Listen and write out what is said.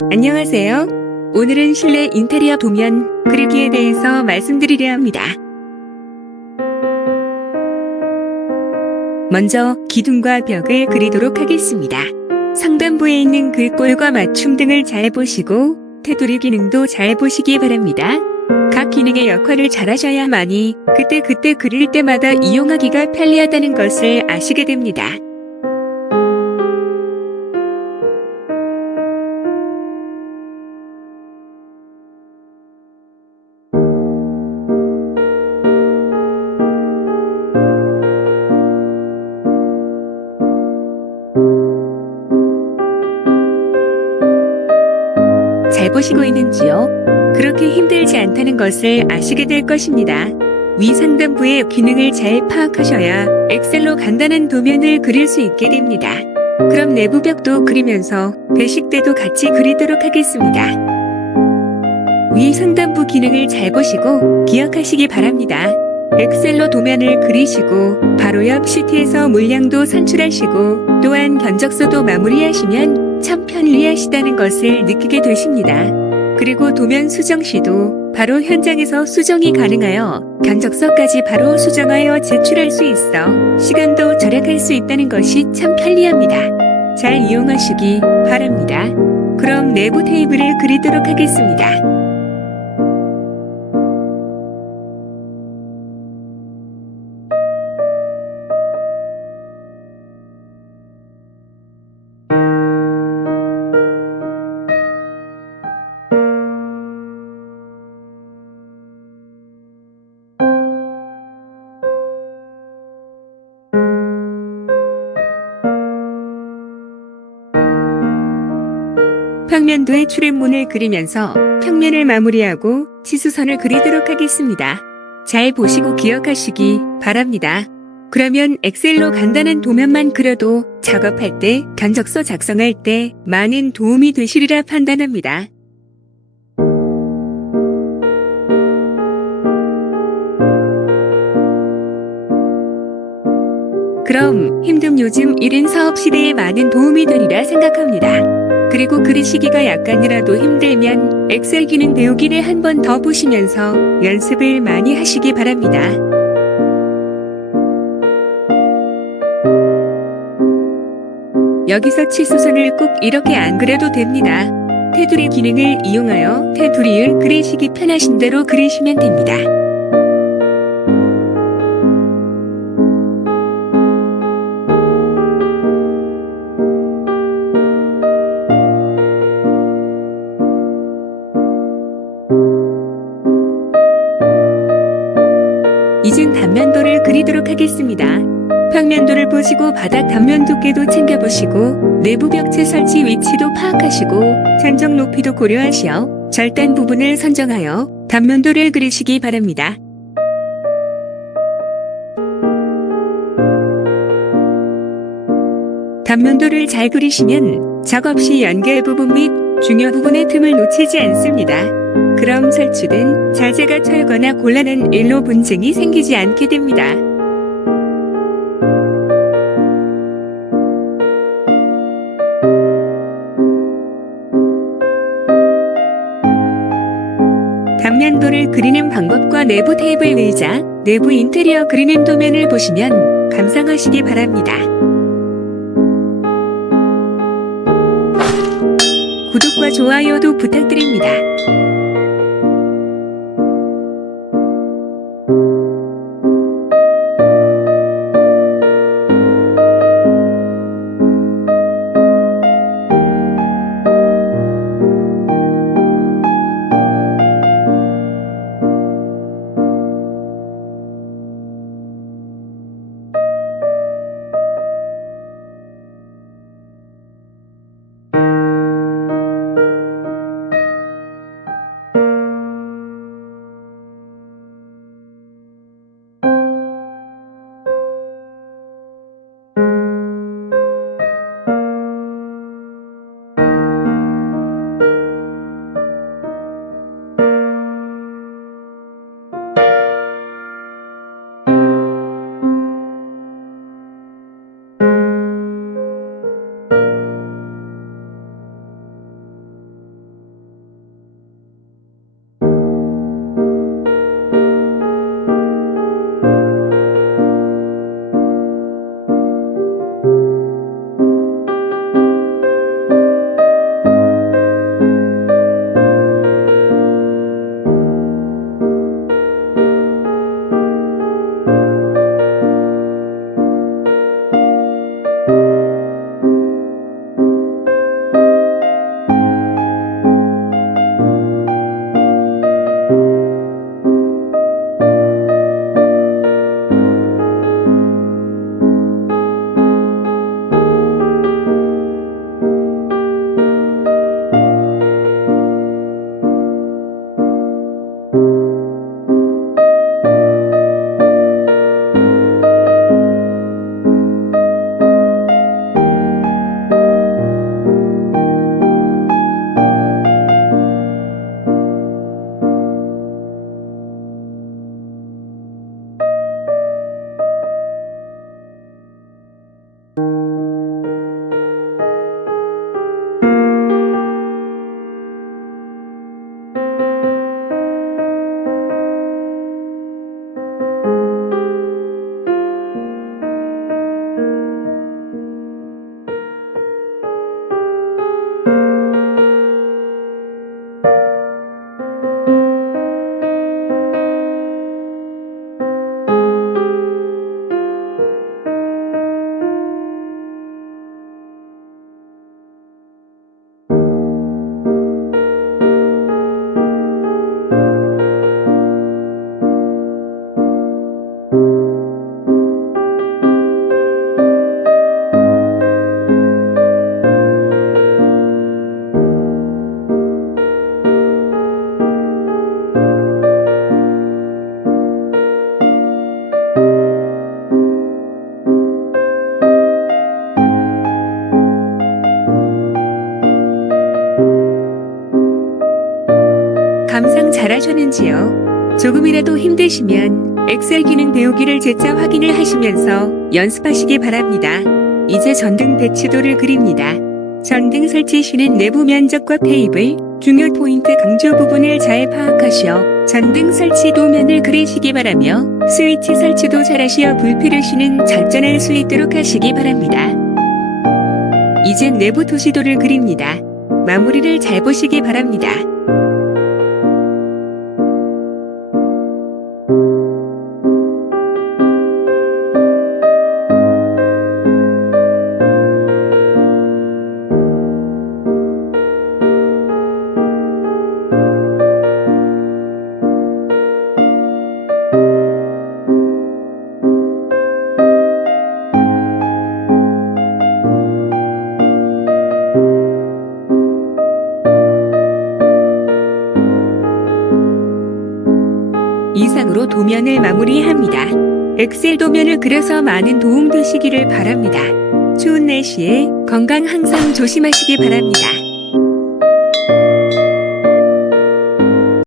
안녕하세요. 오늘은 실내 인테리어 도면 그리기에 대해서 말씀드리려 합니다. 먼저 기둥과 벽을 그리도록 하겠습니다. 상단부에 있는 글꼴과 맞춤 등을 잘 보시고 테두리 기능도 잘 보시기 바랍니다. 각 기능의 역할을 잘 하셔야만이 그때그때 그릴 때마다 이용하기가 편리하다는 것을 아시게 됩니다. 잘 보시고 있는지요? 그렇게 힘들지 않다는 것을 아시게 될 것입니다. 위 상단부의 기능을 잘 파악하셔야 엑셀로 간단한 도면을 그릴 수 있게 됩니다. 그럼 내부 벽도 그리면서 배식대도 같이 그리도록 하겠습니다. 위 상단부 기능을 잘 보시고 기억하시기 바랍니다. 엑셀로 도면을 그리시고 바로 옆 시트에서 물량도 산출하시고 또한 견적서도 마무리하시면 참 편리하시다는 것을 느끼게 되십니다. 그리고 도면 수정 시도 바로 현장에서 수정이 가능하여 견적서까지 바로 수정하여 제출할 수 있어 시간도 절약할 수 있다는 것이 참 편리합니다. 잘 이용하시기 바랍니다. 그럼 내부 테이블을 그리도록 하겠습니다. 평면도의 출입문을 그리면서 평면을 마무리하고 치수선을 그리도록 하겠습니다. 잘 보시고 기억하시기 바랍니다. 그러면 엑셀로 간단한 도면만 그려도 작업할 때, 견적서 작성할 때 많은 도움이 되시리라 판단합니다. 그럼 힘든 요즘 1인 사업 시대에 많은 도움이 되리라 생각합니다. 그리고 그리시기가 약간이라도 힘들면 엑셀 기능 배우기를 한 번 더 보시면서 연습을 많이 하시기 바랍니다. 여기서 치수선을 꼭 이렇게 안 그려도 됩니다. 테두리 기능을 이용하여 테두리를 그리시기 편하신 대로 그리시면 됩니다. 하겠습니다. 평면도를 보시고 바닥 단면 두께도 챙겨보시고 내부 벽체 설치 위치도 파악하시고 천정 높이도 고려하시어 절단 부분을 선정하여 단면도를 그리시기 바랍니다. 단면도를 잘 그리시면 작업 시 연결 부분 및 중요 부분의 틈을 놓치지 않습니다. 그럼 설치된 자재가 철거나 곤란한 일로 분쟁이 생기지 않게 됩니다. 단면도를 그리는 방법과 내부 테이블 의자, 내부 인테리어 그리는 도면을 보시면 감상하시기 바랍니다. 구독과 좋아요도 부탁드립니다. 잘하셨는지요? 조금이라도 힘드시면 엑셀 기능 배우기를 재차 확인을 하시면서 연습하시기 바랍니다. 이제 전등 배치도를 그립니다. 전등 설치 시는 내부 면적과 테이블, 중요 포인트 강조 부분을 잘 파악하시어 전등 설치 도면을 그리시기 바라며 스위치 설치도 잘하시어 불필요 시는 작전할 수 있도록 하시기 바랍니다. 이젠 내부 도시도를 그립니다. 마무리를 잘 보시기 바랍니다. 이상으로 도면을 마무리합니다. 엑셀 도면을 그려서 많은 도움 되시기를 바랍니다. 추운 날씨에 건강 항상 조심하시기 바랍니다.